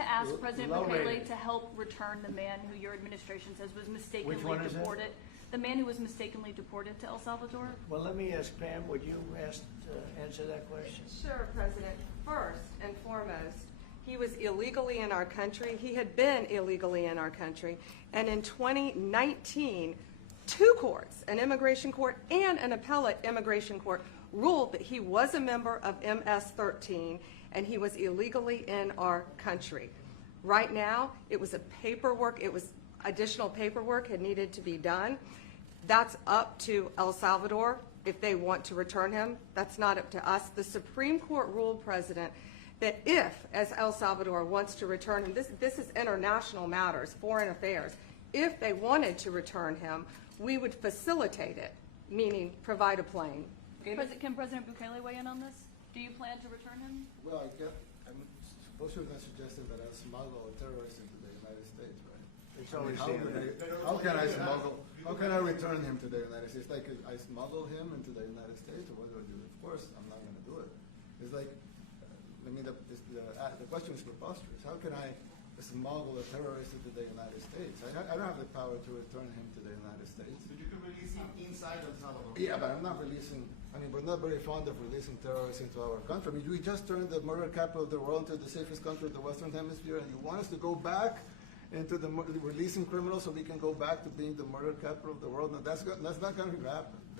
to ask President Bukele to help return the man who your administration says was mistakenly deported. The man who was mistakenly deported to El Salvador? Well, let me ask Pam, would you answer that question? Sure, President. First and foremost, he was illegally in our country. He had been illegally in our country. And in 2019, two courts, an immigration court and an appellate immigration court, ruled that he was a member of MS-13 and he was illegally in our country. Right now, it was additional paperwork had needed to be done. That's up to El Salvador if they want to return him. That's not up to us. The Supreme Court ruled, President, that if, as El Salvador wants to return him, this is international matters, foreign affairs, if they wanted to return him, we would facilitate it, meaning provide a plane. Can President Bukele weigh in on this? Do you plan to return him? Well, I'm supposed to have suggested that I smuggle a terrorist into the United States, right? It's always How can I smuggle? How can I return him to the United States? Like, I smuggle him into the United States, or what do I do? Of course, I'm not going to do it. It's like, the question is preposterous. How can I smuggle a terrorist into the United States? I don't have the power to return him to the United States. But you can release him inside El Salvador. Yeah, but I'm not releasing. We're not very fond of releasing terrorists into our country. We just turned the murder capital of the world into the safest country of the Western Hemisphere, and you want us to go back into releasing criminals so we can go back to being the murder capital of the world? No, that's not going to happen.